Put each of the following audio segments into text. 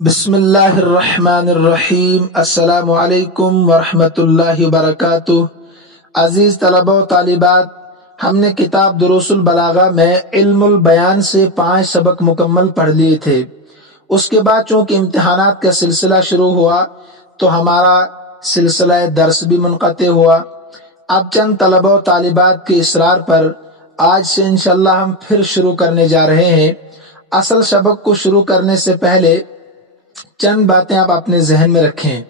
بسم اللہ الرحمن الرحیم۔ السلام علیکم ورحمۃ اللہ وبرکاتہ۔ عزیز طلبہ و طالبات، ہم نے کتاب دروس البلاغہ میں علم البیان سے 5 سبق مکمل پڑھ لیے تھے۔ اس کے بعد چونکہ امتحانات کا سلسلہ شروع ہوا تو ہمارا سلسلہ درس بھی منقطع ہوا۔ اب چند طلبہ و طالبات کے اصرار پر آج سے انشاءاللہ ہم پھر شروع کرنے جا رہے ہیں۔ اصل سبق کو شروع کرنے سے پہلے چند باتیں آپ اپنے ذہن میں رکھیں۔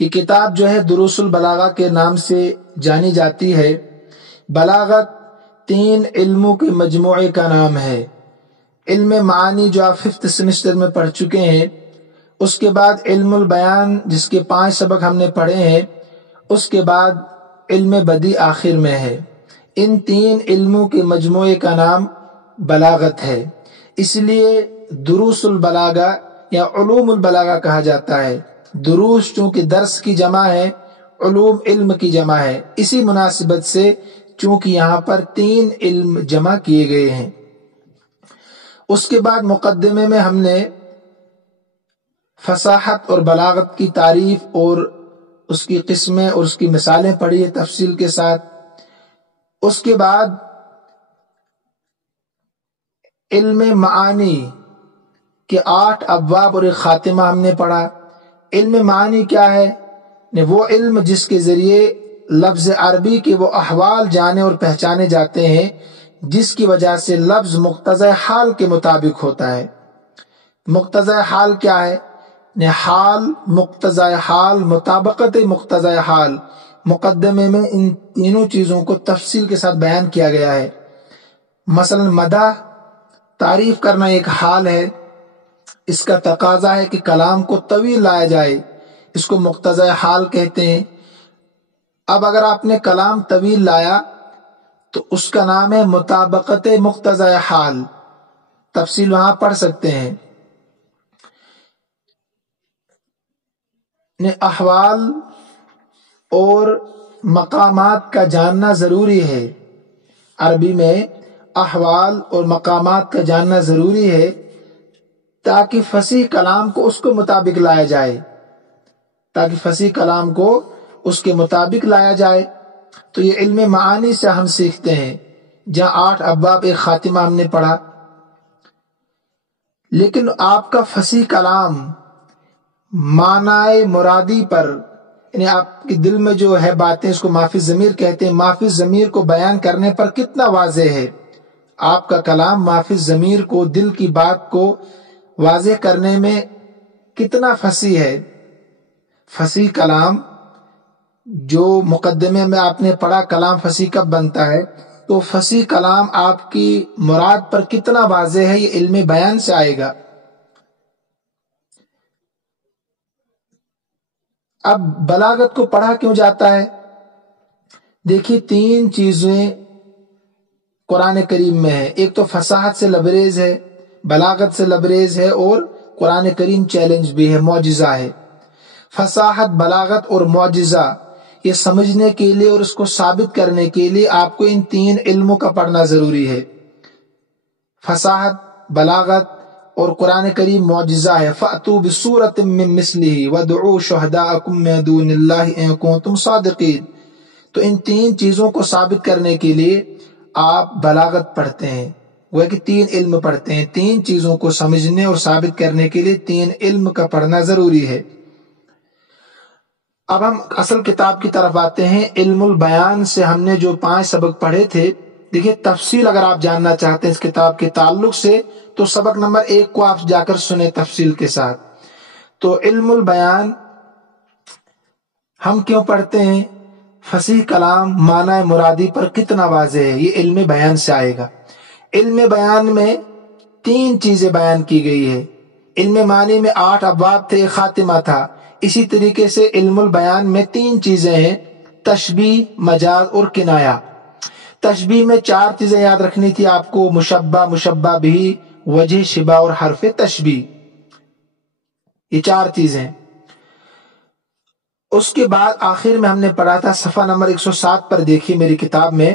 یہ کتاب جو ہے دروس البلاغہ کے نام سے جانی جاتی ہے۔ بلاغت 3 علموں کے مجموعے کا نام ہے۔ علم معانی جو آپ 5th سیمسٹر میں پڑھ چکے ہیں، اس کے بعد علم البیان جس کے 5 سبق ہم نے پڑھے ہیں، اس کے بعد علم بدیع آخر میں ہے۔ ان 3 علموں کے مجموعے کا نام بلاغت ہے، اس لیے دروس البلاغہ یا علوم البلاغہ کہا جاتا ہے۔ دروس چونکہ درس کی جمع ہے، علوم علم کی جمع ہے، اسی مناسبت سے چونکہ یہاں پر 3 علم جمع کیے گئے ہیں۔ اس کے بعد مقدمے میں ہم نے فصاحت اور بلاغت کی تعریف اور اس کی قسمیں اور اس کی مثالیں پڑھی ہیں تفصیل کے ساتھ۔ اس کے بعد علم معانی کہ 8 ابواب اور ایک خاتمہ ہم نے پڑھا۔ علم معانی کیا ہے؟ وہ علم جس کے ذریعے لفظ عربی کے وہ احوال جانے اور پہچانے جاتے ہیں جس کی وجہ سے لفظ مقتضی حال کے مطابق ہوتا ہے۔ مقتضی حال کیا ہے؟ حال، مقتضی حال، مطابقت مقتضی حال۔ مقدمے میں ان تینوں چیزوں کو تفصیل کے ساتھ بیان کیا گیا ہے۔ مثلا مدح، تعریف کرنا ایک حال ہے، اس کا تقاضا ہے کہ کلام کو طویل لایا جائے، اس کو مقتضی حال کہتے ہیں۔ اب اگر آپ نے کلام طویل لایا تو اس کا نام ہے مطابقت مقتضی حال۔ تفصیل وہاں پڑھ سکتے ہیں۔ احوال اور مقامات کا جاننا ضروری ہے۔ عربی میں احوال اور مقامات کا جاننا ضروری ہے تاکہ فصیح کلام کو اس کو مطابق لایا جائے، تو یہ علم معانی سے ہم سیکھتے ہیں، جہاں 8 ابواب ایک خاتمہ ہم نے پڑھا۔ لیکن آپ کا فصیح کلام معنی مرادی پر، یعنی آپ کے دل میں جو ہے باتیں، اس کو مافی ضمیر کہتے ہیں، مافی ضمیر کو بیان کرنے پر کتنا واضح ہے آپ کا کلام، مافی ضمیر کو، دل کی بات کو واضح کرنے میں کتنا فصیح ہے۔ فصیح کلام جو مقدمے میں آپ نے پڑھا، کلام فصیح کب بنتا ہے، تو فصیح کلام آپ کی مراد پر کتنا واضح ہے، یہ علم بیان سے آئے گا۔ اب بلاغت کو پڑھا کیوں جاتا ہے؟ دیکھیے 3 چیزیں قرآن کریم میں ہے۔ ایک تو فصاحت سے لبریز ہے، بلاغت سے لبریز ہے، اور قرآن کریم چیلنج بھی ہے، معجزہ ہے۔ فصاحت، بلاغت اور معجزہ، یہ سمجھنے کے لیے اور اس کو ثابت کرنے کے لیے آپ کو ان 3 علموں کا پڑھنا ضروری ہے۔ فصاحت، بلاغت اور قرآن کریم معجزہ ہے۔ فَأْتُوا بِسُورَةٍ مِّن مِّثْلِهِ وَادْعُوا شُهَدَاءَكُم مِّن دُونِ اللَّهِ إِن كُنتُمْ صَادِقِينَ۔ تو ان 3 چیزوں کو ثابت کرنے کے لیے آپ بلاغت پڑھتے ہیں، وہ کہ 3 علم پڑھتے ہیں۔ 3 چیزوں کو سمجھنے اور ثابت کرنے کے لیے 3 علم کا پڑھنا ضروری ہے۔ اب ہم اصل کتاب کی طرف آتے ہیں۔ علم البیان سے ہم نے جو 5 سبق پڑھے تھے، دیکھیے تفصیل اگر آپ جاننا چاہتے ہیں اس کتاب کے تعلق سے تو سبق نمبر 1 کو آپ جا کر سنیں تفصیل کے ساتھ۔ تو علم البیان ہم کیوں پڑھتے ہیں؟ فصیح کلام معنی مرادی پر کتنا واضح ہے، یہ علم بیان سے آئے گا۔ علم بیان میں 3 چیزیں بیان کی گئی ہے۔ علم معنی میں 8 ابواب تھے، خاتمہ تھا۔ اسی طریقے سے علم البیان میں 3 چیزیں ہیں، تشبیہ، مجاز اور کنایہ۔ تشبیہ میں 4 چیزیں یاد رکھنی تھی آپ کو، مشبہ، مشبہ بھی، وجہ شبہ اور حرف تشبیہ، یہ 4 چیزیں۔ اس کے بعد آخر میں ہم نے پڑھا تھا صفحہ نمبر 107 پر، دیکھیے میری کتاب میں،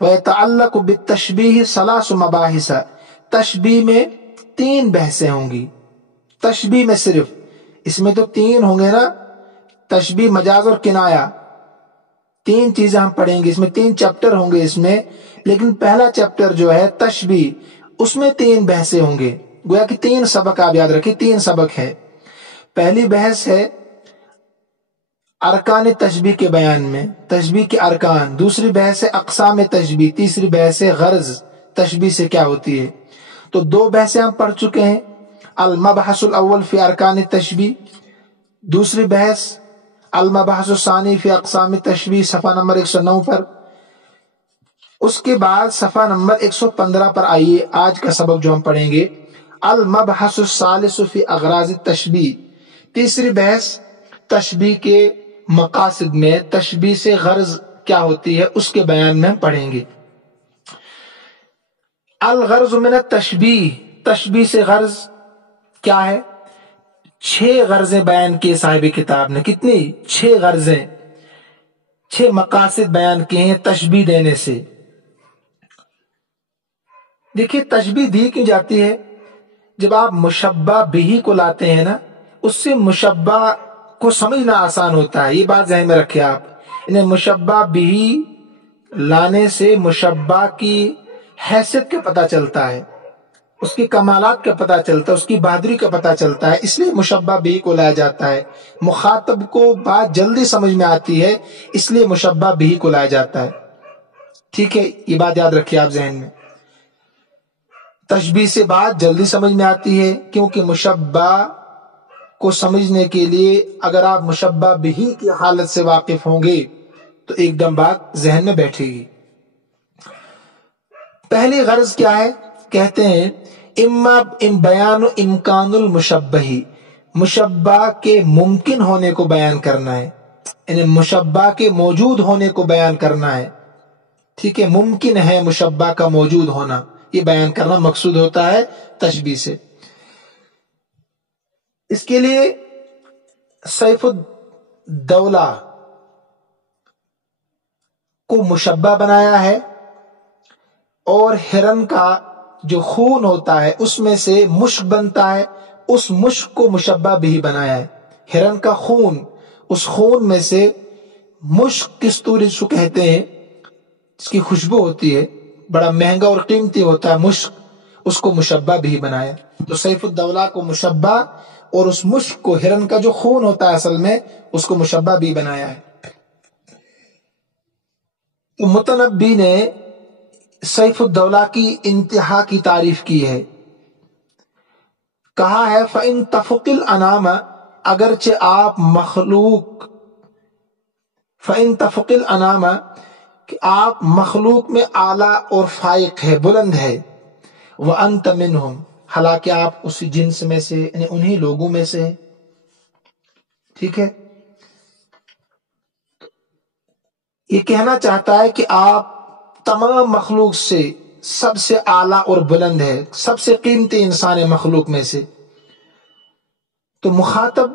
وَيَتَعَلَّقُ بِالتَّشْبِيهِ 3 مباحث، تشبیہ میں 3 بحثیں ہوں گی۔ تشبیہ میں صرف اس میں تو تین ہوں گے نا، تشبیہ، مجاز اور کنایا، تین چیزیں ہم پڑھیں گے، اس میں تین چیپٹر ہوں گے اس میں، لیکن پہلا چیپٹر جو ہے تشبیہ، اس میں تین بحثیں ہوں گے، گویا کہ تین سبق آپ یاد رکھیں، تین سبق ہے۔ پہلی بحث ہے ارکان تشبیہ کے بیان میں، تشبیہ کے ارکان، دوسری بحث ہے اقسام تشبیہ، تیسری بحث ہے غرض تشبیہ سے کیا ہوتی ہے۔ تو دو بحثیں ہم پڑھ چکے ہیں، المبحث الاول فی ارکان تشبیہ، دوسری بحث المبحث الثانی فی اقسام تشبیہ صفحہ نمبر 109 پر۔ اس کے بعد صفحہ نمبر 115 پر آئیے، آج کا سبق جو ہم پڑھیں گے، المبحث الثالث فی اغراض التشبیہ، تیسری بحث تشبیہ کے مقاصد میں، تشبیہ سے غرض کیا ہوتی ہے اس کے بیان میں ہم پڑھیں گے۔ الغرض من التشبیہ، تشبیہ سے غرض کیا ہے؟ 6 غرضیں بیان کی صاحب کتاب نے، کتنی؟ 6 غرضیں، 6 مقاصد بیان کیے ہیں تشبیہ دینے سے۔ دیکھیے تشبیہ دی کیوں جاتی ہے؟ جب آپ مشبہ بہ کو لاتے ہیں نا، اس سے مشبہ کو سمجھنا آسان ہوتا ہے، یہ بات ذہن میں رکھیں آپ، انہیں مشبہ بہ لانے سے مشبہ کی حیثیت کا پتہ چلتا ہے، اس کی کمالات کا پتہ چلتا ہے، اس کی بہادری کا پتہ چلتا ہے، اس لیے مشبہ بہ کو لایا جاتا ہے۔ مخاطب کو بات جلدی سمجھ میں آتی ہے، اس لیے مشبہ بہ کو لایا جاتا ہے۔ ٹھیک ہے، یہ بات یاد رکھیے آپ ذہن میں، تشبیہ سے بات جلدی سمجھ میں آتی ہے، کیونکہ مشبہ کو سمجھنے کے لیے اگر آپ مشبہ بہ کی حالت سے واقف ہوں گے تو ایک دم بات ذہن میں بیٹھے گی۔ پہلی غرض کیا ہے؟ کہتے ہیں اما بیان امکان المشبہ، مشبہ کے ممکن ہونے کو بیان کرنا ہے، یعنی مشبہ کے موجود ہونے کو بیان کرنا ہے۔ ٹھیک ہے، ممکن ہے مشبہ کا موجود ہونا، یہ بیان کرنا مقصود ہوتا ہے تشبیہ سے۔ اس کے لیے سیف الدولہ کو مشبہ بنایا ہے، اور ہرن کا جو خون ہوتا ہے اس میں سے مشک بنتا ہے، اس مشک کو مشبہ بھی بنایا ہے۔ ہرن کا خون، اس خون میں سے مشک کستوری جو کہتے ہیں، اس کی خوشبو ہوتی ہے، بڑا مہنگا اور قیمتی ہوتا ہے مشک، اس کو مشبہ بھی بنایا۔ تو سیف الدولہ کو مشبہ اور اس مشک کو، ہرن کا جو خون ہوتا ہے اصل میں، اس کو مشبہ بھی بنایا ہے۔ تو متنبی نے سیف الدولہ کی انتہا کی تعریف کی ہے، کہا ہے فَإِن تَفُقِ الْأَنَامَ، اگرچہ آپ مخلوق، فَإِن تَفُقِ الْأَنَامَ کہ آپ مخلوق میں اعلیٰ اور فائق ہے، بلند ہے، وَأَنْتَ مِنْهُمْ حالانکہ آپ اسی جنس میں سے، یعنی انہی لوگوں میں سے ہیں۔ ٹھیک ہے، یہ کہنا چاہتا ہے کہ آپ تمام مخلوق سے سب سے اعلیٰ اور بلند ہے، سب سے قیمتی انسان ہے مخلوق میں سے۔ تو مخاطب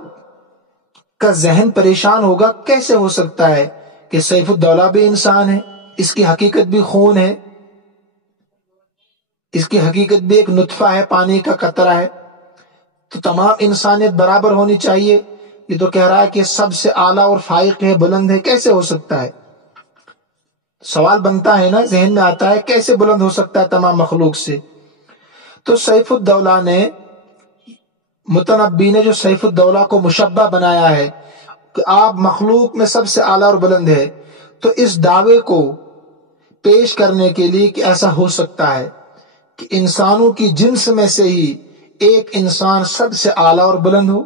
کا ذہن پریشان ہوگا، کیسے ہو سکتا ہے کہ سیف الدولہ بھی انسان ہے، اس کی حقیقت بھی خون ہے، اس کی حقیقت بھی ایک نطفہ ہے، پانی کا قطرہ ہے، تو تمام انسانیت برابر ہونی چاہیے، یہ تو کہہ رہا ہے کہ سب سے اعلیٰ اور فائق ہے، بلند ہے، کیسے ہو سکتا ہے؟ سوال بنتا ہے نا، ذہن میں آتا ہے کیسے بلند ہو سکتا ہے تمام مخلوق سے؟ تو سیف الدولہ نے، متنبی نے جو سیف الدولہ کو مشبہ بنایا ہے کہ آپ مخلوق میں سب سے اعلیٰ اور بلند ہے، تو اس دعوے کو پیش کرنے کے لیے کہ ایسا ہو سکتا ہے کہ انسانوں کی جنس میں سے ہی ایک انسان سب سے اعلیٰ اور بلند ہو،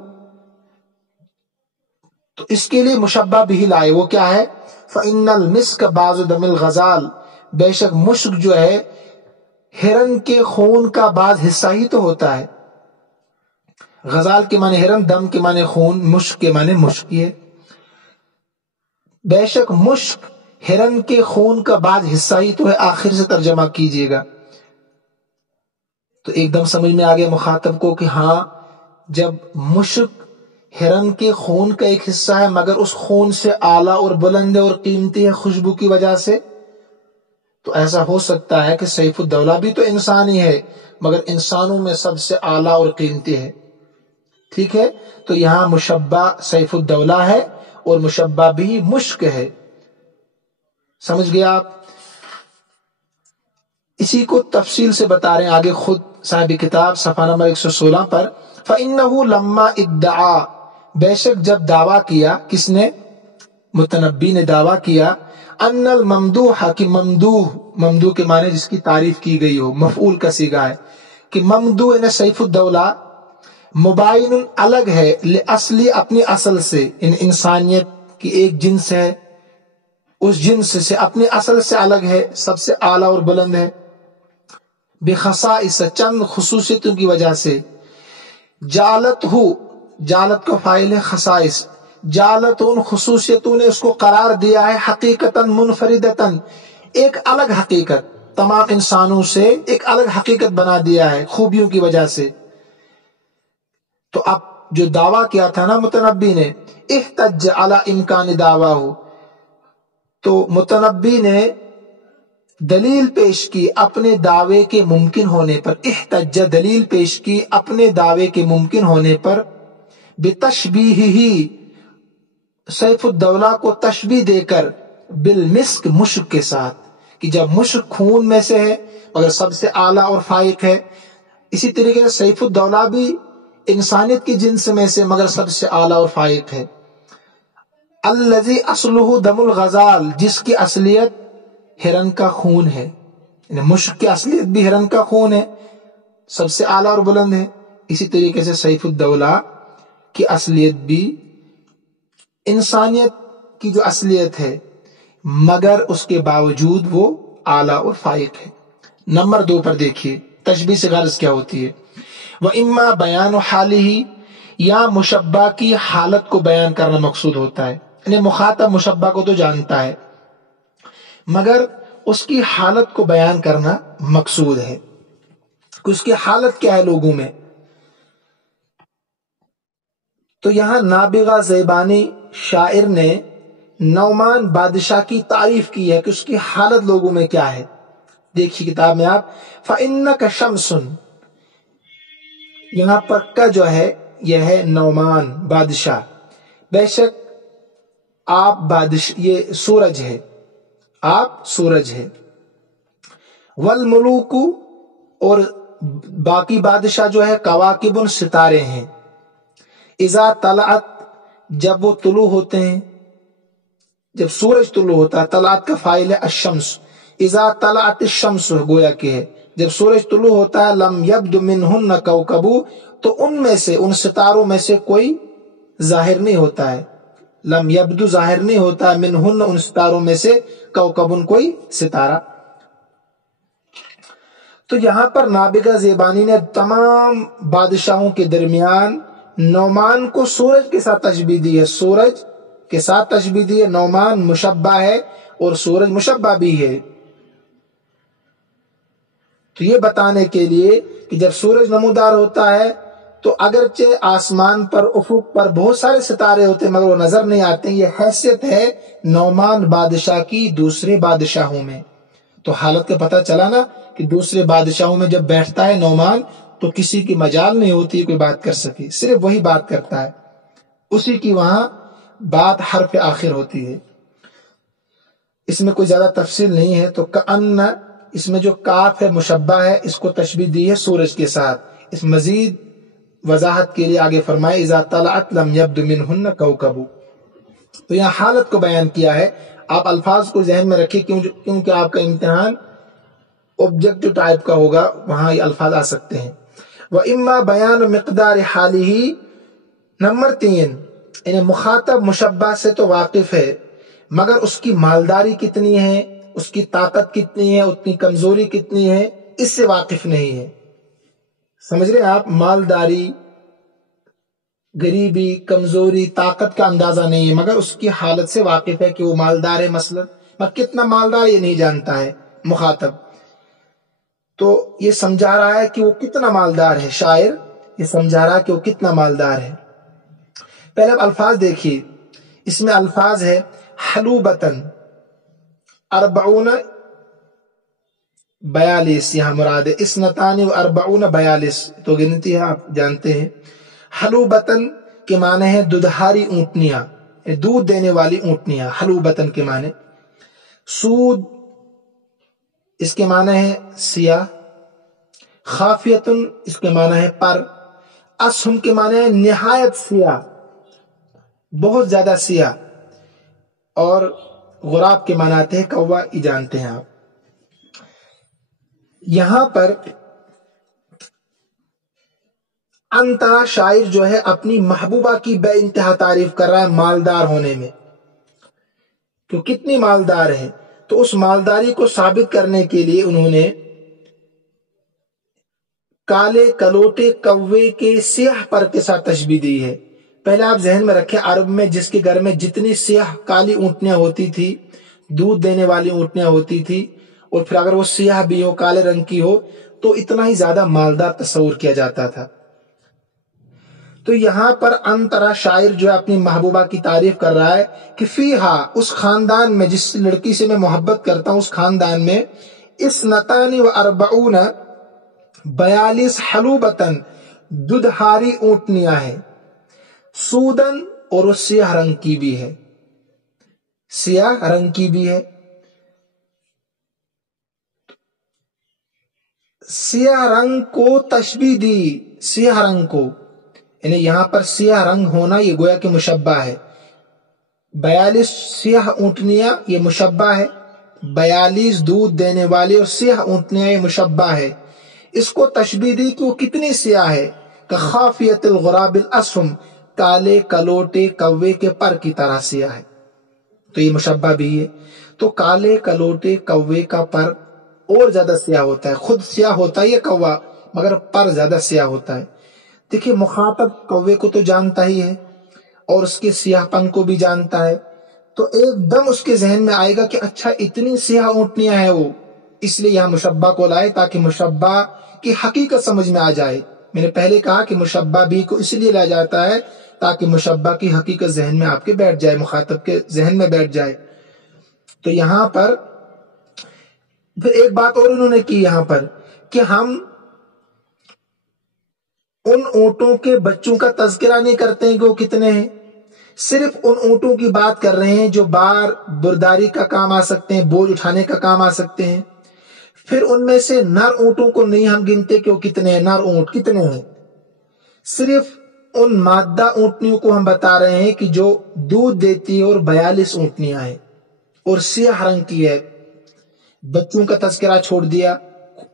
تو اس کے لیے مشبہ بھی لائے۔ وہ کیا ہے؟ فَإِنَّ الْمِسْكَ بَعْضُ دَمِ الْغَزَالِ، بے شک مشک جو ہے ہرن کے خون کا بعض حصہ ہی تو ہوتا ہے۔ غزال کے معنی ہرن، دم کے معنی خون، مشک کے معنی مشک ہے۔ بے شک مشک ہرن کے خون کا بعض حصہ ہی تو ہے، آخر سے ترجمہ کیجئے گا تو ایک دم سمجھ میں آ گیا مخاطب کو کہ ہاں، جب مشک ہرن کے خون کا ایک حصہ ہے مگر اس خون سے اعلیٰ اور بلند اور قیمتی ہے خوشبو کی وجہ سے، تو ایسا ہو سکتا ہے کہ سیف الدولہ بھی تو انسان ہی ہے مگر انسانوں میں سب سے اعلیٰ اور قیمتی ہے۔ ٹھیک ہے، تو یہاں مشبہ سیف الدولہ ہے اور مشبہ بھی مشک ہے. سمجھ گیا آپ؟ اسی کو تفصیل سے بتا رہے ہیں آگے خود صاحب کتاب صفحہ نمبر 116 پر. فَإِنَّهُ لَمَّا ادَّعَا، بے شک جب دعویٰ کیا، کس نے؟ متنبی نے دعویٰ کیا، ان الممدوح، کہ ممدوح کے معنی جس کی تعریف کی گئی ہو، مفعول کا صیغہ ہے کہ ممدوح یعنی سیف الدولہ مباین الگ ہے اصلی اپنی اصل سے، ان انسانیت کی ایک جنس ہے، اس جنس سے اپنی اصل سے الگ ہے، سب سے اعلیٰ اور بلند ہے، بخصائص چند خصوصیتوں کی وجہ سے. جالت ہو، جالت کا فاعل ہے خصائص، جالت ان خصوصیتوں نے اس کو قرار دیا ہے حقیقتاً منفردتاً، ایک الگ حقیقت، تمام انسانوں سے ایک الگ حقیقت بنا دیا ہے خوبیوں کی وجہ سے. تو اب جو دعویٰ کیا تھا نا متنبی نے، احتج علی امکان دعویٰ ہو، تو متنبی نے دلیل پیش کی اپنے دعوے کے ممکن ہونے پر، احتج دلیل پیش کی اپنے دعوے کے ممکن ہونے پر، بتشبیہہ سیف الدولہ کو تشبیہ دے کر، بالمسک مشک کے ساتھ، کہ جب مشک خون میں سے ہے مگر سب سے اعلیٰ اور فائق ہے، اسی طریقے سے سیف الدولہ بھی انسانیت کی جنس میں سے مگر سب سے اعلیٰ اور فائق ہے. الذی اصلہ دم الغزال، جس کی اصلیت ہرن کا خون ہے، یعنی مشک کی اصلیت بھی ہرن کا خون ہے، سب سے اعلیٰ اور بلند ہے. اسی طریقے سے سیف الدولہ کی اصلیت بھی انسانیت کی جو اصلیت ہے مگر اس کے باوجود وہ اعلیٰ اور فائق ہے. نمبر 2 پر دیکھیے تشبیہ سے غرض کیا ہوتی ہے. وَإِمَّا بَيَانُ حَالِهِ، یا مشبہ کی حالت کو بیان کرنا مقصود ہوتا ہے، یعنی مخاطب مشبہ کو تو جانتا ہے مگر اس کی حالت کو بیان کرنا مقصود ہے کہ اس کی حالت کیا ہے لوگوں میں. تو یہاں نابغہ زیبانی شاعر نے نعمان بادشاہ کی تعریف کی ہے کہ اس کی حالت لوگوں میں کیا ہے. دیکھیے کتاب میں آپ، فَإِنَّكَ شَمْسٌ، یہاں پر کا جو ہے یہ ہے نعمان بادشاہ، بے شک آپ بادشاہ، یہ سورج ہے، آپ سورج ہے. والملوک، اور باقی بادشاہ جو ہے کواکب ستارے ہیں. اذا طلعت، جب وہ طلوع ہوتے ہیں، جب سورج طلوع ہوتا ہے، طلعت کا فاعل ہے الشمس، اذا طلعت الشمس گویا کہ ہے جب سورج طلوع ہوتا ہے، لم یبد منہن کوکب، تو ان میں سے، ان ستاروں میں سے کوئی ظاہر نہیں ہوتا ہے، لم یبدو ظاہر نہیں ہوتا ہے، منہن ان ستاروں میں سے، کوکبن کوئی ستارہ. تو یہاں پر نابغہ زیبانی نے تمام بادشاہوں کے درمیان نعمان کو سورج کے ساتھ تشبیہ دی ہے، سورج کے ساتھ تشبیہ دی ہے. نعمان مشبہ ہے اور سورج مشبہ بھی ہے. تو یہ بتانے کے لیے کہ جب سورج نمودار ہوتا ہے تو اگرچہ آسمان پر افق پر بہت سارے ستارے ہوتے ہیں مگر وہ نظر نہیں آتے. یہ حیثیت ہے نعمان بادشاہ کی دوسرے بادشاہوں میں. تو حالت کا پتہ چلا نا کہ دوسرے بادشاہوں میں جب بیٹھتا ہے نعمان تو کسی کی مجال نہیں ہوتی کوئی بات کر سکے، صرف وہی بات کرتا ہے، اسی کی وہاں بات حرف آخر ہوتی ہے. اس میں کوئی زیادہ تفصیل نہیں ہے. تو کأن، اس میں جو کاف ہے مشبہ ہے، اس کو تشبیہ دی ہے سورج کے ساتھ. اس مزید وضاحت کے لیے آگے فرمائے اذا طلعت لم یبد منہن کوکب. تو یہاں حالت کو بیان کیا ہے. آپ الفاظ کو ذہن میں رکھیں کیونکہ آپ کا امتحان آبجیکٹو ٹائپ کا ہوگا، وہاں یہ الفاظ آ سکتے ہیں. وَإِمَّا بَيَانُ مِقْدَارِ حَالِهِ، نمبر 3، یعنی مخاطب مشبہ سے تو واقف ہے مگر اس کی مالداری کتنی ہے، اس کی طاقت کتنی ہے، اتنی کمزوری کتنی ہے، اس سے واقف نہیں ہے. سمجھ رہے ہیں آپ؟ مالداری، غریبی، کمزوری، طاقت کا اندازہ نہیں ہے مگر اس کی حالت سے واقف ہے کہ وہ مالدار ہے، مثلا مگر کتنا مالدار یہ نہیں جانتا ہے مخاطب. تو یہ سمجھا رہا ہے کہ وہ کتنا مالدار ہے، شاعر یہ سمجھا رہا ہے کہ وہ کتنا مالدار ہے. پہلے اب الفاظ دیکھیے، اس میں الفاظ ہے حلوبتن 40 42، یہاں مراد ہے، اثنتان و 40 42 تو گنتی ہے آپ جانتے ہیں. حلوبتن کے معنی ہے دودھاری اونٹنیاں، دودھ دینے والی اونٹنیاں، حلوبتن کے معنی۔ سود اس کے معنی ہے سیاہ۔ خافیتن اس کے معنی ہے پر۔ اسہم کے معنی ہے نہایت سیاہ، بہت زیادہ سیاہ۔ اور غراب کے معنی آتے ہیں کوا، یہ جانتے ہیں آپ۔ یہاں پر انتہا شاعر جو ہے اپنی محبوبہ کی بے انتہا تعریف کر رہا ہے مالدار ہونے میں، تو کتنی مالدار ہے۔ تو اس مالداری کو ثابت کرنے کے لیے انہوں نے کالے کلوٹے کوے کے سیاہ پر کے ساتھ تشبیہ دی ہے۔ پہلے آپ ذہن میں رکھیں، عرب میں جس کے گھر میں جتنی سیاہ کالی اونٹنیاں ہوتی تھی، دودھ دینے والی اونٹنیاں ہوتی تھی، اور پھر اگر وہ سیاہ بھی ہو، کالے رنگ کی ہو، تو اتنا ہی زیادہ مالدار تصور کیا جاتا تھا۔ تو یہاں پر انترا شاعر جو ہے اپنی محبوبہ کی تعریف کر رہا ہے کہ فیہا، اس خاندان میں، جس لڑکی سے میں محبت کرتا ہوں اس خاندان میں، اثنتان و اربعون، 42 حلوبتن، دودھاری اونٹنیاں ہیں، سودن، اور وہ سیاہ رنگ کی بھی ہے، سیاہ رنگ کی بھی ہے۔ سیاہ رنگ کو تشبیہ دی، سیاہ رنگ کو، یعنی یہاں پر سیاہ رنگ ہونا یہ گویا کہ مشبہ ہے۔ 42 سیاہ اونٹنیاں یہ مشبہ ہے، 42 دودھ دینے والی اور سیاہ اونٹنیاں یہ مشبہ ہے۔ اس کو تشبیہ دی کہ وہ کتنی سیاہ ہے، کہ خافیت الغراب الاسہم، کالے کلوٹے کوے کے پر کی طرح سیاہ ہے، تو یہ مشبہ بھی ہے۔ تو کالے کلوٹے کوے کا پر اور زیادہ سیاہ ہوتا ہے، خود سیاہ ہوتا ہے یہ کوا، مگر پر زیادہ سیاہ ہوتا ہے۔ دیکھیے مخاطب کوے کو تو جانتا ہی ہے اور اس کے سیاہ پن کو بھی جانتا ہے، تو ایک دم اس کے ذہن میں آئے گا کہ اچھا اتنی سیاہ اونٹنیاں ہیں وہ، اس لیے یہاں مشبہ کو لائے تاکہ مشبہ کی حقیقت سمجھ میں آ جائے۔ میں نے پہلے کہا کہ مشبہ بھی کو اس لیے لایا جاتا ہے تاکہ مشبہ کی حقیقت ذہن میں آپ کے بیٹھ جائے، مخاطب کے ذہن میں بیٹھ جائے۔ تو یہاں پر پھر ایک بات اور انہوں نے کی یہاں پر کہ ہم ان اونٹوں کے بچوں کا تذکرہ نہیں کرتے ہیں کہ وہ کتنے ہیں، صرف ان اونٹوں کی بات کر رہے ہیں جو بار برداری کا کام آ سکتے ہیں، بوجھ اٹھانے کا کام آ سکتے ہیں۔ پھر ان میں سے نر اونٹوں کو نہیں ہم گنتے کہ وہ کتنے ہیں، نر اونٹ کتنے ہیں، صرف ان مادہ اونٹنیوں کو ہم بتا رہے ہیں کہ جو دودھ دیتی ہے، اور 42 اونٹنیاں ہیں اور سیاہ رنگ کی ہے۔ بچوں کا تذکرہ چھوڑ دیا۔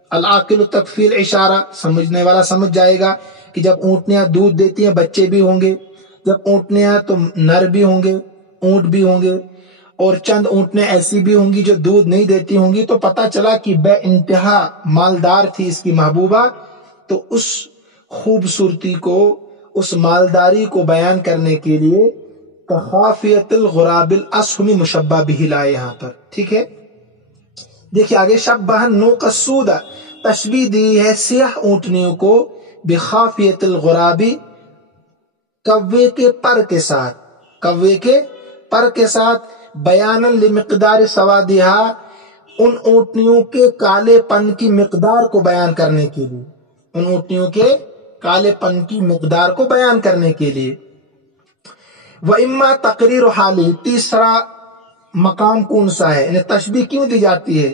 العاقل تکفیل اشارہ، سمجھنے والا سمجھ جائے گا کہ جب اونٹنیاں دودھ دیتی ہیں بچے بھی ہوں گے، جب اونٹنیاں تو نر بھی ہوں گے، اونٹ بھی ہوں گے، اور چند اونٹنیاں ایسی بھی ہوں گی جو دودھ نہیں دیتی ہوں گی، تو پتہ چلا کہ بے انتہا مالدار تھی اس کی محبوبہ۔ تو اس خوبصورتی کو، اس مالداری کو بیان کرنے کے لیے کخافیت الغراب الاسہم مشبہ بھی لائے یہاں پر، ٹھیک ہے۔ دیکھیے آگے، شبہ نوق السود، تشبیہ دی ہے سیاہ اونٹنیوں کو بخافیت الغرابی، کوے کے پر کے ساتھ، کوے کے پر کے ساتھ، بیانا لمقدار سوادہا، ان اونٹنیوں کے کالے پن کی مقدار کو بیان کرنے کے لیے، ان اونٹنیوں کے کالے پن کی مقدار کو بیان کرنے کے لیے۔ وَإِمَّا تقریر حالی، تیسرا مقام کون سا ہے، یعنی تشبیہ کیوں دی جاتی ہے،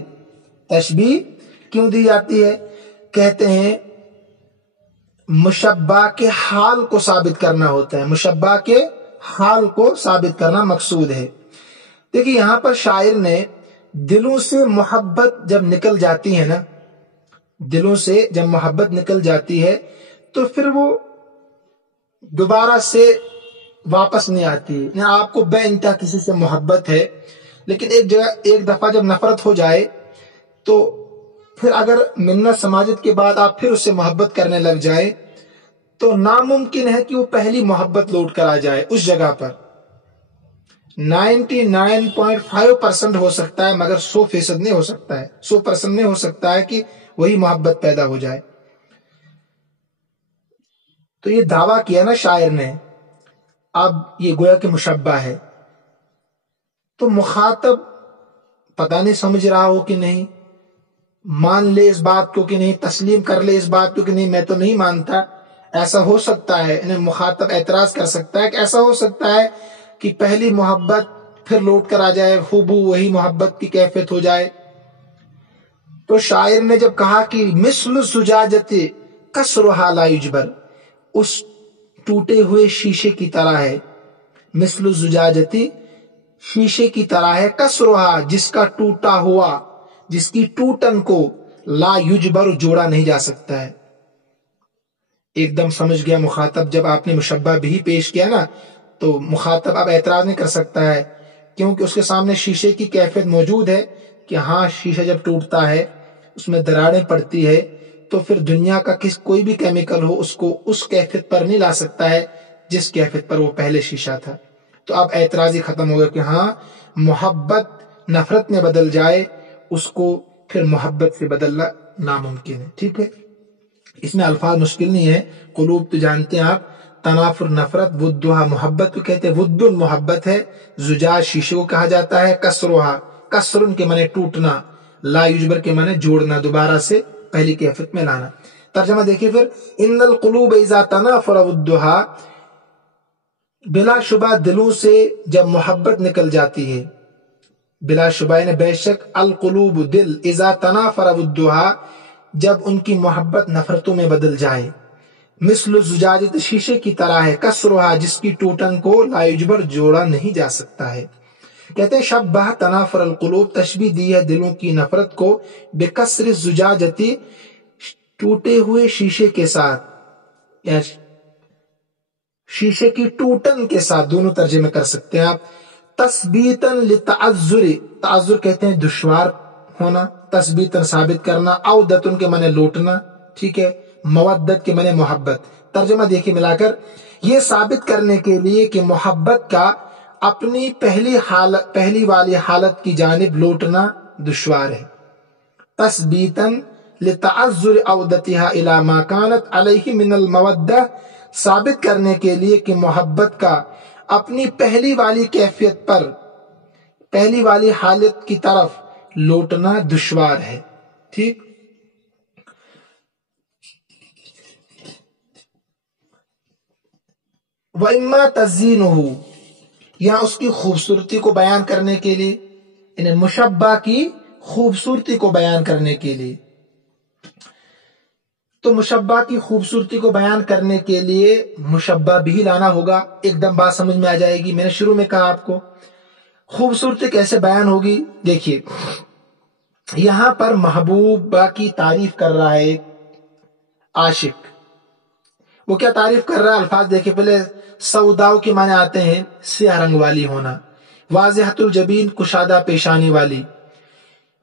تشبیہ کیوں دی جاتی ہے؟ کہتے ہیں مشبہ کے حال کو ثابت کرنا ہوتا ہے، مشبہ کے حال کو ثابت کرنا مقصود ہے۔ دیکھیے یہاں پر شاعر نے دلوں سے محبت جب نکل جاتی ہے نا، دلوں سے جب محبت نکل جاتی ہے تو پھر وہ دوبارہ سے واپس نہیں آتی ہے۔ یعنی آپ کو بے انتہا کسی سے محبت ہے، لیکن ایک دفعہ جب نفرت ہو جائے تو پھر اگر منت سماجت کے بعد آپ پھر اس سے محبت کرنے لگ جائے تو ناممکن ہے کہ وہ پہلی محبت لوٹ کر آ جائے اس جگہ پر۔ 99.5% ہو سکتا ہے مگر 100% نہیں ہو سکتا ہے، 100% نہیں ہو سکتا ہے کہ وہی محبت پیدا ہو جائے۔ تو یہ دعویٰ کیا نا شاعر نے، اب یہ گویا کہ مشبہ ہے، تو مخاطب پتہ نہیں سمجھ رہا ہو کہ نہیں، مان لے اس بات کو کہ نہیں، تسلیم کر لے اس بات کو کہ نہیں میں تو نہیں مانتا، ایسا ہو سکتا ہے، انہیں مخاطب اعتراض کر سکتا ہے کہ ایسا ہو سکتا ہے کہ پہلی محبت پھر لوٹ کر آ جائے، ہو وہی محبت کی کیفیت ہو جائے. تو شاعر نے جب کہا کہ مثل الزجاجۃ کسرھا لا یجبر، اس ٹوٹے ہوئے شیشے کی طرح ہے، مثل الزجاجۃ شیشے کی طرح ہے، کسرھا جس کا ٹوٹا ہوا، جس کی ٹوٹن کو لا یجبر جوڑا نہیں جا سکتا ہے. ایک دم سمجھ گیا مخاطب. جب آپ نے مشبہ بھی پیش کیا نا تو مخاطب اب اعتراض نہیں کر سکتا ہے، کیونکہ اس کے سامنے شیشے کی کیفیت موجود ہے کہ ہاں شیشہ جب ٹوٹتا ہے اس میں دراڑیں پڑتی ہے تو پھر دنیا کا کوئی بھی کیمیکل ہو اس کو اس کیفیت پر نہیں لا سکتا ہے جس کیفیت پر وہ پہلے شیشہ تھا. تو اب اعتراض ہی ختم ہو گیا کہ ہاں محبت نفرت میں بدل جائے، اس کو پھر محبت سے بدلنا ناممکن ہے. ٹھیک ہے، اس میں الفاظ مشکل نہیں ہے. قلوب تو جانتے ہیں آپ، تنافر نفرت، ودھا محبت کو کہتے ہیں، ود محبت ہے، زجاج شیشے کو کہا جاتا ہے، کسرھا کسرن کے معنی ٹوٹنا، لا یجبر کے معنی جوڑنا، دوبارہ سے پہلی کیفیت میں لانا. ترجمہ دیکھیے پھر، ان القلوب اذا تنافر ودھا، بلا شبہ دلوں سے جب محبت نکل جاتی ہے، بلا شبہ یعنی بے شک، القلوب دل، اذا تنافر ودھا جب ان کی محبت نفرتوں میں بدل جائے، مثل الزجاجۃ شیشے کی طرح ہے، کسرھا جس کی ٹوٹن کو لا یجبر جوڑا نہیں جا سکتا ہے. کہتے ہیں شبہ تنافر القلوب، تشبیہ دی ہے دلوں کی نفرت کو، بکسر الزجاجۃ ٹوٹے ہوئے شیشے کے ساتھ، یا شیشے کی ٹوٹن کے ساتھ، دونوں ترجمے کر سکتے ہیں آپ. تثبیتاً لتعذر، تعذر کہتے ہیں دشوار ہونا، تثبیتاً ثابت کرنا، عودتن کے معنی لوٹنا. ٹھیک ہے، مودت کے معنی محبت. ترجمہ دیکھیے ملا کر، یہ ثابت کرنے کے لیے کہ محبت کا اپنی پہلی والی حالت کی جانب لوٹنا دشوار ہے. تثبیتاً لتعذر عودتها الى ما كانت علیہ من المودہ، ثابت کرنے کے لیے کہ محبت کا اپنی پہلی والی کیفیت پر، پہلی والی حالت کی طرف لوٹنا دشوار ہے. ٹھیک، وَإِمَّا تَزْيِينُهُ، یا اس کی خوبصورتی کو بیان کرنے کے لیے، انہیں مشبہ کی خوبصورتی کو بیان کرنے کے لیے. تو مشبہ کی خوبصورتی کو بیان کرنے کے لیے مشبہ بھی لانا ہوگا. ایک دم بات سمجھ میں آ جائے گی. میں نے شروع میں کہا آپ کو خوبصورتی کیسے بیان ہوگی. دیکھیے یہاں پر محبوبہ کی تعریف کر رہا ہے عاشق. وہ کیا تعریف کر رہا ہے؟ الفاظ دیکھیں پہلے. سوداؤ کے معنی آتے ہیں سیاہ رنگ والی ہونا، واضحۃ الجبین کشادہ پیشانی والی،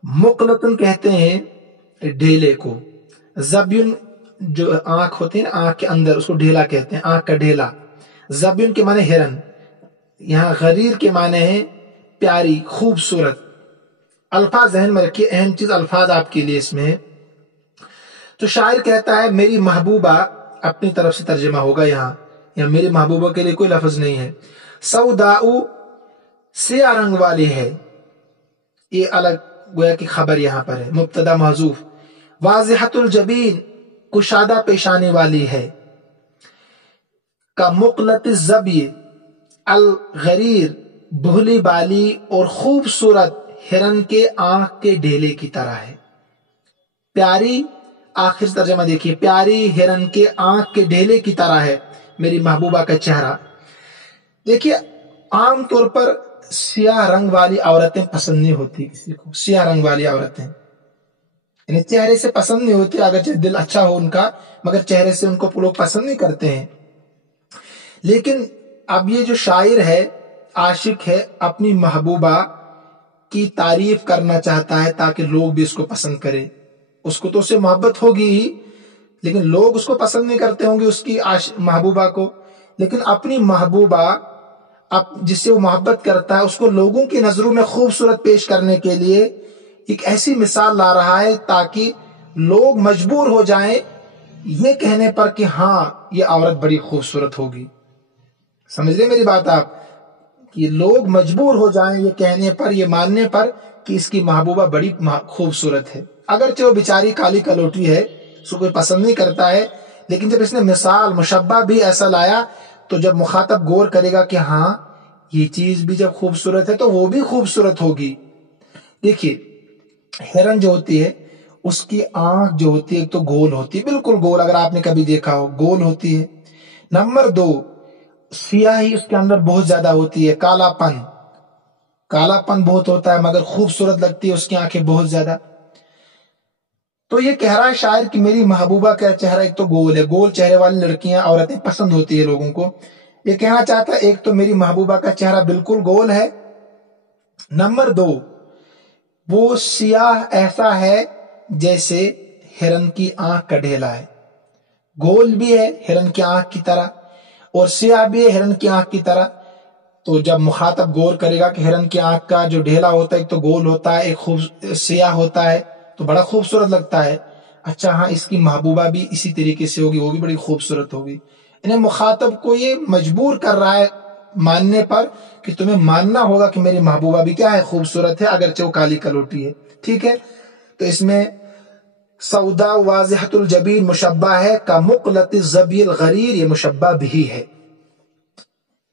مقنتن کہتے ہیں ڈھیلے کو، زبیون جو آنکھ ہوتی ہے نا آنکھ کے اندر، اس کو ڈھیلا کہتے ہیں، آنکھ کا ڈھیلا. زبیون کے معنی ہرن. یہاں غریر کے معنی ہے پیاری خوبصورت. الفاظ ذہن میں رکھیے، اہم چیز الفاظ آپ کے لیے اس میں ہے. تو شاعر کہتا ہے میری محبوبہ، اپنی طرف سے ترجمہ ہوگا یہاں میری محبوبہ کے لیے کوئی لفظ نہیں ہے. سوداؤ سیاہ رنگ والی ہے، یہ الگ گویا کی خبر یہاں پر ہے، مبتدا محذوف. واضحۃ الجبین کشادہ پیشانی والی ہے، کا مقلت الزبی الغریر بھولی بالی اور خوبصورت ہرن کے آنکھ کے ڈھیلے کی طرح ہے. پیاری، آخر ترجمہ دیکھیے، پیاری ہرن کے آنکھ کے ڈھیلے کی طرح ہے میری محبوبہ کا چہرہ. دیکھیے عام طور پر سیاہ رنگ والی عورتیں پسند نہیں ہوتی کسی کو، سیاہ رنگ والی عورتیں یعنی چہرے سے پسند نہیں ہوتی، اگرچہ دل اچھا ہو ان کا مگر چہرے سے ان کو لوگ پسند نہیں کرتے ہیں. لیکن اب یہ جو شاعر ہے، عاشق ہے، اپنی محبوبہ کی تعریف کرنا چاہتا ہے تاکہ لوگ بھی اس کو پسند کریں. اس کو تو اس سے محبت ہوگی ہی، لیکن لوگ اس کو پسند نہیں کرتے ہوں گے اس کی محبوبہ کو. لیکن اپنی محبوبہ جس سے وہ محبت کرتا ہے اس کو لوگوں کی نظروں میں خوبصورت پیش کرنے کے لیے ایک ایسی مثال لا رہا ہے تاکہ لوگ مجبور ہو جائیں یہ کہنے پر کہ ہاں یہ عورت بڑی خوبصورت ہوگی. سمجھ لیں میری بات آپ، کہ لوگ مجبور ہو جائیں یہ کہنے پر، یہ ماننے پر کہ اس کی محبوبہ بڑی خوبصورت ہے. اگرچہ وہ بیچاری کالی کلوٹی ہے، اس کو کوئی پسند نہیں کرتا ہے، لیکن جب اس نے مثال مشبہ بھی ایسا لایا تو جب مخاطب غور کرے گا کہ ہاں یہ چیز بھی جب خوبصورت ہے تو وہ بھی خوبصورت ہوگی. دیکھیے ہرن جو ہوتی ہے اس کی آنکھ جو ہوتی ہے ایک تو گول ہوتی ہے، بالکل گول، اگر آپ نے کبھی دیکھا ہو گول ہوتی ہے. نمبر 2، سیاہی اس کے اندر بہت زیادہ ہوتی ہے، کالا پن بہت ہوتا ہے، مگر خوبصورت لگتی ہے اس کی آنکھیں بہت زیادہ. تو یہ کہہ رہا ہے شاعر کہ میری محبوبہ کا چہرہ ایک تو گول ہے، گول چہرے والی لڑکیاں عورتیں پسند ہوتی ہے لوگوں کو. یہ کہنا چاہتا ہے ایک تو میری محبوبہ کا چہرہ بالکل گول ہے، نمبر 2 وہ سیاہ ایسا ہے جیسے ہرن کی آنکھ کا ڈھیلا ہے، گول بھی ہے ہرن کی آنکھ کی طرح اور سیاہ بھی ہے ہرن کی آنکھ کی طرح. تو جب مخاطب غور کرے گا کہ ہرن کی آنکھ کا جو ڈھیلا ہوتا ہے ایک تو گول ہوتا ہے، ایک سیاہ ہوتا ہے تو بڑا خوبصورت لگتا ہے. اچھا ہاں اس کی محبوبہ بھی اسی طریقے سے ہوگی، وہ بھی بڑی خوبصورت ہوگی. انہیں مخاطب کو یہ مجبور کر رہا ہے ماننے پر کہ تمہیں ماننا ہوگا کہ میری محبوبہ بھی کیا ہے، خوبصورت ہے، اگرچہ وہ کالی کلوٹی ہے. ٹھیک ہے، تو اس میں سودا واضحۃ الجبین مشبہ ہے، کا مقلت الظبی الغریر یہ مشبہ بھی ہے.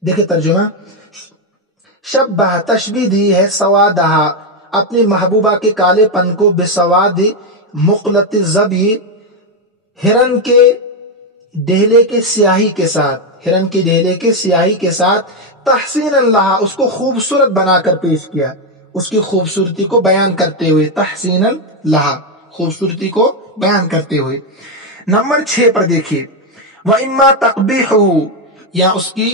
دیکھیں ترجمہ، شبہ تشبیہ دی ہے سوادہ اپنی محبوبہ کے کالے پن کو بسواد مقلت الظبی ہرن کے ڈھیلے کے سیاہی کے ساتھ، ہرن کے ڈھیلے کے سیاہی کے ساتھ تحسین اللہ اس کو خوبصورت بنا کر پیش کیا، اس کی خوبصورتی کو بیان کرتے ہوئے، تحسین اللہ خوبصورتی کو بیان کرتے ہوئے. نمبر 6 پر دیکھیے، وَإِمَّا تَقْبِيحُهُ یا اس کی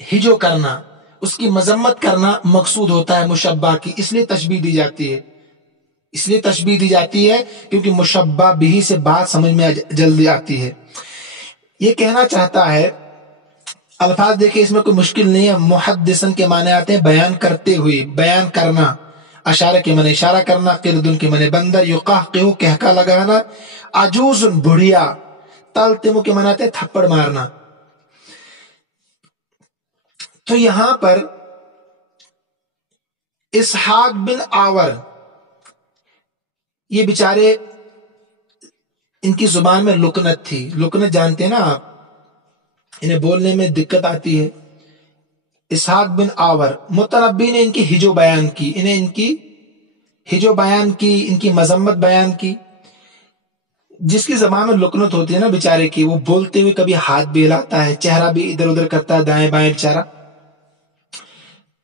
ہجو کرنا، اس کی مذمت کرنا مقصود ہوتا ہے مشبہ کی، اس لیے تشبیہ دی جاتی ہے، اس لیے تشبیہ دی جاتی ہے کیونکہ مشبہ بھی سے بات سمجھ میں جلدی آتی ہے. یہ کہنا چاہتا ہے، الفاظ دیکھیں اس میں کوئی مشکل نہیں ہے، محدثن کے معنی آتے ہیں بیان کرتے ہوئے، بیان کرنا، اشارہ کے معنی اشارہ کرنا، قردن کے معنی بندر، یقہقہ کہکا لگانا، عجوز بڑھیا، تلتم کے معنی آتے ہیں تھپڑ مارنا. تو یہاں پر اسحاق بن آور یہ بیچارے ان کی زبان میں لکنت تھی، لکنت جانتے ہیں نا آپ، انہیں بولنے میں دقت آتی ہے. اسحاق بن آور متنبی نے ان کی ہجو بیان کی، انہیں ان کی ہجو بیان کی، ان کی مذمت بیان کی. جس کی زبان میں لکنت ہوتی ہے نا بیچارے کی، وہ بولتے ہوئے کبھی ہاتھ بھی ہلاتا ہے، چہرہ بھی ادھر ادھر کرتا ہے دائیں بائیں بیچارہ.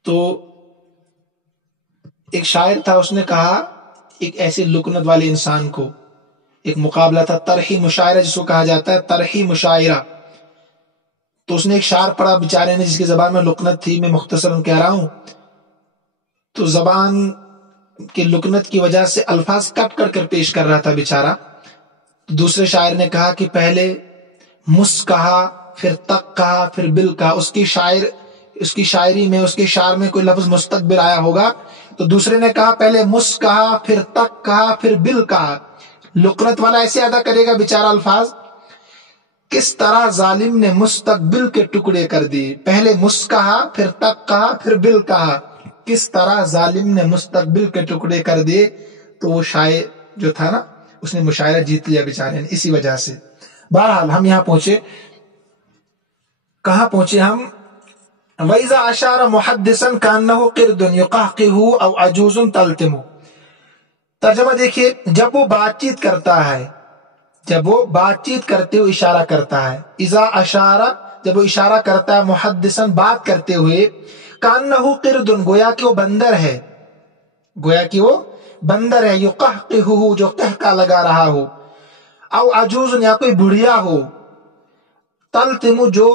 تو ایک شاعر تھا، اس نے کہا ایک ایسے لکنت والے انسان کو، ایک مقابلہ تھا طرحی مشاعرہ جس کو کہا جاتا ہے، طرحی مشاعرہ. تو اس نے ایک شعر پڑھا بیچارے نے جس کی زبان میں لکنت تھی، میں مختصراً کہہ رہا ہوں. تو زبان کے لکنت کی وجہ سے الفاظ کٹ کر کر پیش کر رہا تھا بیچارہ. دوسرے شاعر نے کہا کہ پہلے مس کہا، پھر تک کہا، پھر بل کہا. اس کی شاعری میں، اس کے شعر میں کوئی لفظ مستقبل آیا ہوگا، تو دوسرے نے کہا پہلے مس کہا، پھر تک کہا، پھر بل کہا. لکنت والا ایسے ادا کرے گا بیچارہ الفاظ، کس طرح ظالم نے مستقبل کے ٹکڑے کر دیے. پہلے مس کہا، پھر تک کہا، پھر بل کہا، کس طرح ظالم نے مستقبل کے ٹکڑے کر دیے. تو وہ شاعر جو تھا نا، اس نے مشاعرہ جیت لیا بیچارے نے اسی وجہ سے. بہرحال ہم یہاں پہنچے، کہاں پہنچے ہم؟ وَإِذَا أَشَارَ مُحَدِّثًا كَأَنَّهُ قِرْدٌ يُقَهْقِهُ أَوْ عَجُوزٌ تَلْتِمُ. ترجمہ دیکھیے، جب وہ بات چیت کرتا ہے، جب وہ بات چیت کرتے ہوئے اشارہ کرتا ہے، اذا اشارہ جب وہ اشارہ کرتا ہے، محدثاً بات کرتے ہوئے، کانہو قردن گویا کہ وہ بندر ہے، گویا کہ وہ بندر ہے، یقہقہو جو قہقہ لگا رہا ہو، او عجوز یا کوئی بڑھیا ہو، تلتمو جو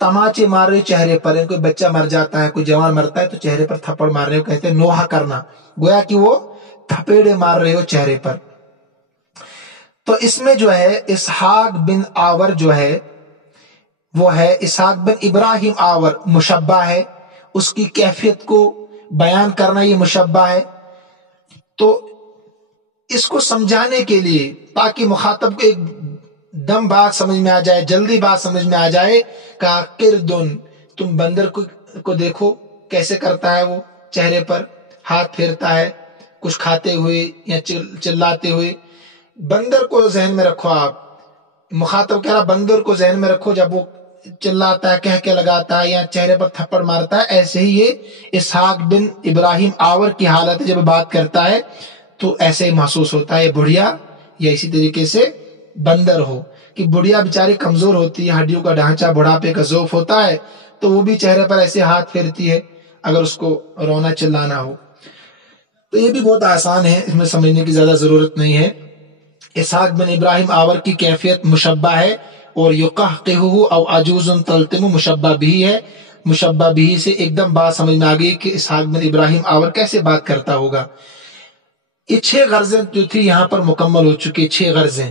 تماچے مار رہے چہرے پر. کوئی بچہ مر جاتا ہے، کوئی جوان مرتا ہے تو چہرے پر تھپڑ مار رہے ہو، کہتے ہیں نوحہ کرنا، گویا کہ وہ تھپیڑے مار رہے ہو چہرے پر. تو اس میں جو ہے اسحاق بن آور جو ہے وہ ہے اسحاق بن ابراہیم آور، مشبہ ہے، اس کی کیفیت کو بیان کرنا یہ مشبہ ہے. تو اس کو سمجھانے کے لیے، تاکہ مخاطب کو ایک دم بات سمجھ میں آ جائے، جلدی بات سمجھ میں آ جائے، کہا قردن، تم بندر کو دیکھو کیسے کرتا ہے، وہ چہرے پر ہاتھ پھیرتا ہے کچھ کھاتے ہوئے یا چلاتے ہوئے. بندر کو ذہن میں رکھو آپ، مخاطب کہہ رہا بندر کو ذہن میں رکھو جب وہ چلاتا ہے، کہہ کے لگاتا ہے یا چہرے پر تھپڑ مارتا ہے، ایسے ہی یہ اسحاق بن ابراہیم آور کی حالت جب بات کرتا ہے تو ایسے ہی محسوس ہوتا ہے، یہ بڑھیا یا اسی طریقے سے بندر ہو کہ بڑھیا بیچاری کمزور ہوتی ہے، ہڈیوں کا ڈھانچہ بڑھاپے کا ذوف ہوتا ہے، تو وہ بھی چہرے پر ایسے ہاتھ پھیرتی ہے اگر اس کو رونا چلانا ہو۔ تو یہ بھی بہت آسان ہے، اس میں سمجھنے کی زیادہ ضرورت نہیں ہے۔ اسحاق بن ابراہیم آور کی کیفیت مشبہ ہے، اور یقہقہہ او عجوز تلتم مشبہ بھی ہے۔ مشبہ بھی سے ایک دم بات سمجھ میں آ گئی کہ اسحاق بن ابراہیم آور کیسے بات کرتا ہوگا۔ یہ 6 غرضیں جو تھی یہاں پر مکمل ہو چکی، 6 غرضیں۔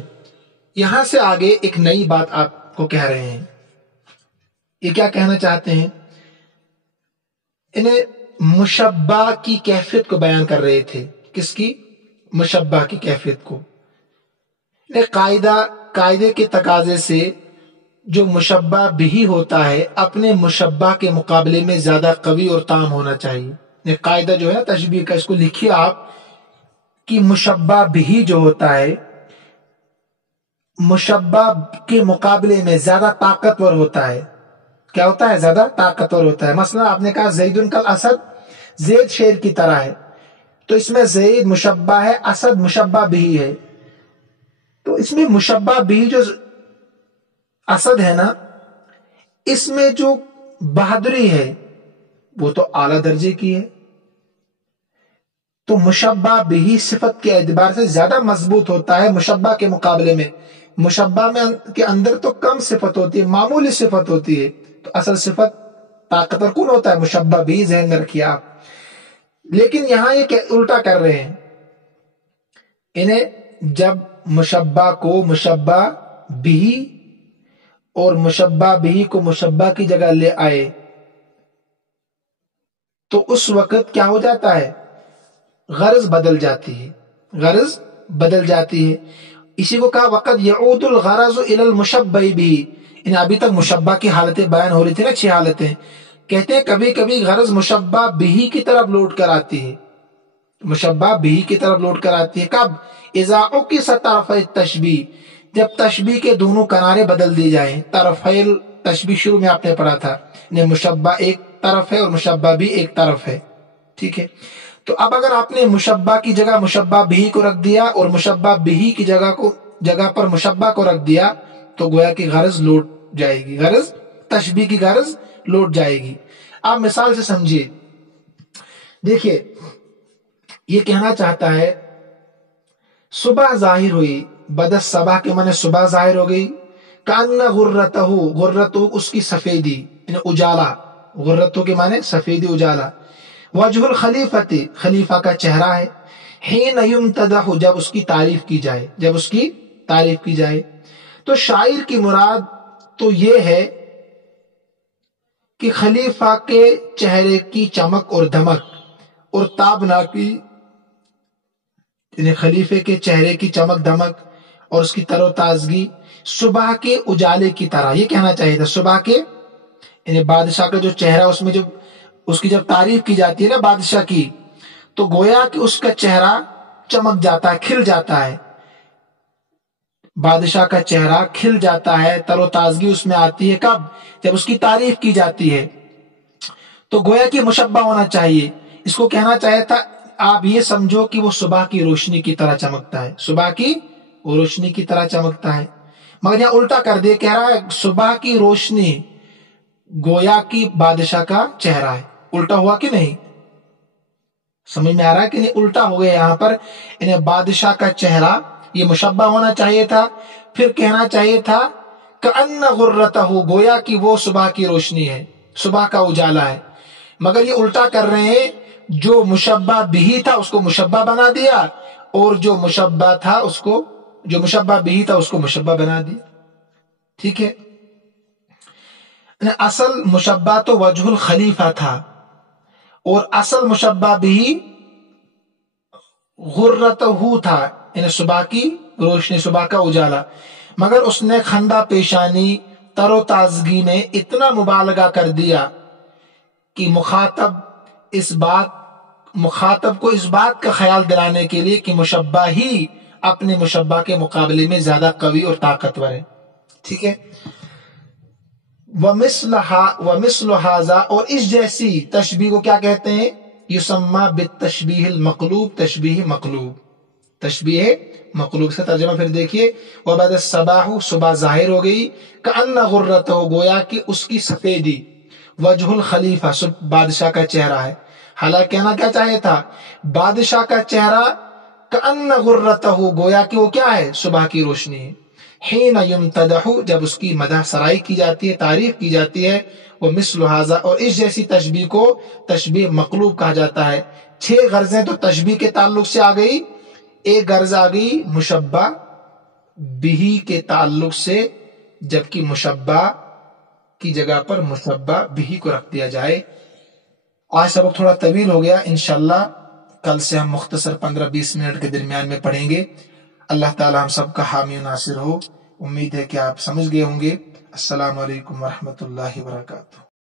یہاں سے آگے ایک نئی بات آپ کو کہہ رہے ہیں۔ یہ کیا کہنا چاہتے ہیں؟ انہیں مشبہ کی کیفیت کو بیان کر رہے تھے۔ کس کی؟ مشبہ کی کیفیت کو۔ قاعدے کے تقاضے سے جو مشبہ بھی ہوتا ہے اپنے مشبہ کے مقابلے میں زیادہ قوی اور تام ہونا چاہیے۔ یہ قاعدہ جو ہے تشبیہ کا، اس کو لکھیے آپ کہ مشبہ بھی جو ہوتا ہے مشبہ کے مقابلے میں زیادہ طاقتور ہوتا ہے۔ کیا ہوتا ہے؟ زیادہ طاقتور ہوتا ہے۔ مثلا آپ نے کہا زید کل اسد، زید شیر کی طرح ہے، تو اس میں زید مشبہ ہے، اسد مشبہ بھی ہے۔ تو اس میں مشبہ بھی جو اسد ہے نا، اس میں جو بہادری ہے وہ تو اعلیٰ درجے کی ہے، تو مشبہ بھی صفت کے اعتبار سے زیادہ مضبوط ہوتا ہے مشبہ کے مقابلے میں۔ مشبہ میں کے اندر تو کم صفت ہوتی ہے، معمولی صفت ہوتی ہے، تو اصل صفت طاقتور کون ہوتا ہے؟ مشبہ بھی، ذہن میں رکھیے آپ۔ لیکن یہاں یہ الٹا کر رہے ہیں، انہیں جب مشبہ کو مشبہ بھی اور مشبہ بھی کو مشبہ کی جگہ لے آئے تو اس وقت کیا ہو جاتا ہے؟ غرض بدل جاتی ہے، غرض بدل جاتی ہے۔ اسی کو کہا وقت یعود الغرض الی المشبہ بھی۔ انہیں ابھی تک مشبہ کی حالتیں بیان ہو رہی تھی نا، 6 حالتیں، کہتے ہیں کبھی کبھی غرض مشبہ بھی کی طرف لوٹ کر آتی ہے، مشبہ بھی کی طرف لوٹ کر آتی ہے۔ کب؟ اذا عکس طرف التشبیہ، جب تشبیہ کے دونوں کنارے بدل دی جائیں۔ طرفی تشبیہ شروع میں آپ نے پڑھا تھا، مشبہ ایک طرف ہے اور مشبہ بھی ایک طرف ہے، ٹھیک ہے؟ تو اب اگر آپ نے مشبہ کی جگہ مشبہ بھی کو رکھ دیا اور مشبہ بھی کی جگہ پر مشبہ کو رکھ دیا تو گویا کہ غرض لوٹ جائے گی، غرض تشبیہ کی غرض لوٹ جائے گی۔ آپ مثال سے سمجھیے، دیکھیے یہ کہنا چاہتا ہے صبح ظاہر ہوئی، بدس صبح کے معنی صبح ظاہر ہو گئی، کان غرتہ، غرتہ اس کی سفیدی، یعنی اجالا، غرتہ کے معنی سفیدی اجالا، وجہ الخلیفۃ خلیفہ کا چہرہ ہے، حین یمتدح جب اس کی تعریف کی جائے، جب اس کی تعریف کی جائے۔ تو شاعر کی مراد تو یہ ہے کہ خلیفہ کے چہرے کی چمک اور دھمک اور تابناکی، یعنی خلیفے کے چہرے کی چمک دھمک اور اس کی تر و تازگی صبح کے اجالے کی طرح، یہ کہنا چاہیے تھا۔ صبح کے یعنی بادشاہ کا جو چہرہ، اس میں جب اس کی جب تعریف کی جاتی ہے نا بادشاہ کی، تو گویا کہ اس کا چہرہ چمک جاتا ہے، کھل جاتا ہے، بادشاہ کا چہرہ کھل جاتا ہے، تر و تازگی اس میں آتی ہے۔ کب؟ جب اس کی تعریف کی جاتی ہے۔ تو گویا کہ مشبہ ہونا چاہیے، اس کو کہنا چاہیے تھا آپ یہ سمجھو کہ وہ صبح کی روشنی کی طرح چمکتا ہے، صبح کی روشنی کی طرح چمکتا ہے، مگر یہاں الٹا کر دے، کہہ رہا ہے صبح کی روشنی گویا کی بادشاہ کا چہرہ ہے۔ الٹا ہوا کہ نہیں؟ سمجھ میں آ رہا ہے کہ نہیں؟ الٹا ہو گیا یہاں پر، انہیں بادشاہ کا چہرہ یہ مشبہ ہونا چاہیے تھا، پھر کہنا چاہیے تھا کأن غرتہ، گویا کہ وہ صبح کی روشنی ہے، صبح کا اجالا ہے، مگر یہ الٹا کر رہے ہیں، جو مشبہ بھی تھا اس کو مشبہ بنا دیا، اور جو مشبہ تھا اس کو، جو مشبہ بھی تھا اس کو مشبہ بنا دیا، ٹھیک ہے؟ اصل مشبہ تو وجہ الخلیفہ تھا، اور اصل مشبہ بھی غرتہ تھا، یعنی صبح کی روشنی، صبح کا اجالا، مگر اس نے خندہ پیشانی، تر و تازگی میں اتنا مبالغہ کر دیا کہ مخاطب کو اس بات کا خیال دلانے کے لیے کہ مشبہ ہی اپنے مشبہ کے مقابلے میں زیادہ قوی اور طاقتور ہے۔ ٹھیک ہے. ومثل ھذا، اور اس جیسی تشبیہ کو کیا کہتے ہیں؟ یسمى بالتشبیہ المقلوب، تشبیہ مقلوب، تشبیہ مقلوب. سے ترجمہ پھر دیکھیے. وبدا الصباح، صبح ظاہر ہو گئی. کأن غرتہ، گویا کہ اس کی سفیدی. وجہ الخلیفہ، بادشاہ کا چہرہ ہے. حالانکہ کہنا کیا چاہے تھا؟ بادشاہ کا چہرہ کأن غرتہ، گویا کہ وہ کیا ہے؟ صبح کی روشنی ہے. حین یمتدح، جب اس کی مدح سرائی کی جاتی ہے، تعریف کی جاتی ہے. ومثل ھذا، اور اس جیسی تشبیہ کو تشبیہ مقلوب کہا جاتا ہے. 6 غرضیں تو تشبیہ کے تعلق سے آ گئی. ایک غرض آ گئی مشبہ بہ کے تعلق سے، جبکہ مشبہ کی جگہ پر مشبہ بہ کو رکھ دیا جائے. آج سبق تھوڑا طویل ہو گیا، انشاءاللہ کل سے ہم مختصر 15-20 منٹ کے درمیان میں پڑھیں گے. اللہ تعالی ہم سب کا حامی و ناصر ہو. امید ہے کہ آپ سمجھ گئے ہوں گے. السلام علیکم ورحمۃ اللہ وبرکاتہ.